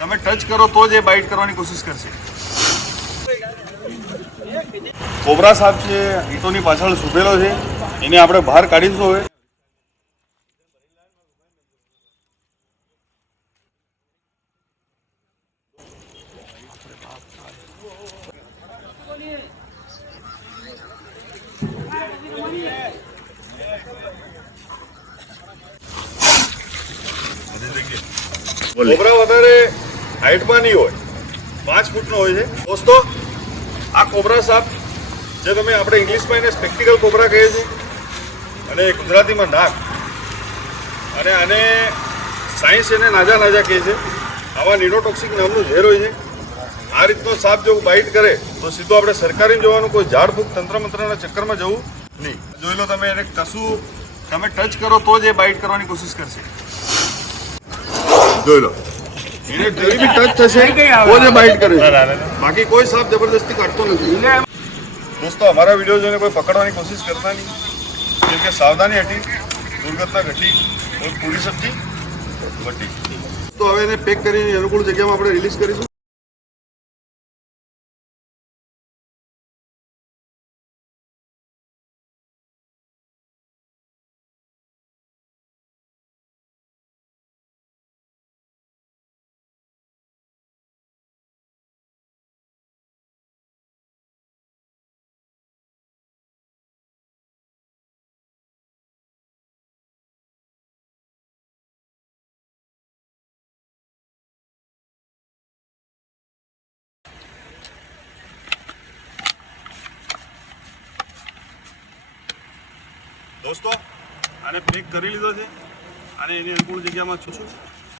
તમે ટચ કરો તો જ એ બાઇટ કરવાની કોશિશ કરશે. કોબરા સાપ છે, ઈંટોની પાછળ સૂભેલો છે, એને આપણે બહાર કાઢીશું હવે. કોબરા વધારે હાઈટમાં નહીં હોય, 5 ફૂટનો હોય છે. દોસ્તો, આ કોબરા સાપ જે તમે આપણે ઇંગ્લિશમાં એને સ્પેક્ટિકલ કોબરા કહે છે અને ગુજરાતીમાં નાગ, અને આને સાયન્સ એને નાજા નાજા કહે છે. આવા નિરોટોક્સિક નામનું ઝેર હોય છે. આ રીતનો સાપ જો બાઇટ કરે તો સીધો આપણે સરકારી જોવાનું, કોઈ ઝાડફૂંક તંત્ર મંત્રના ચક્કરમાં જવું નહીં. જોઈ લો તમે, એને કશું તમે ટચ કરો તો જ એ બાઇટ કરવાની કોશિશ કરશે. જોઈ લો, એને જરી બી ટચ થશે તો જ બાઇટ કરે છે, બાકી કોઈ સાપ જબરદસ્તી કાઢતો નથી. દોસ્તો, અમારા વિડીયો જોઈને કોઈ પકડવાની કોશિશ કરતા નહીં, કેમ કે સાવધાની હટી, દુર્ઘટના ઘટી, કોઈ પૂરી સબ્જી ઘટી. તો હવે એને પેક કરીને અનુકૂળ જગ્યામાં આપણે રિલીઝ કરીશું. દોસ્તો, આને પેક કરી લીધો છે અને એની અનુકૂળ જગ્યામાં છું.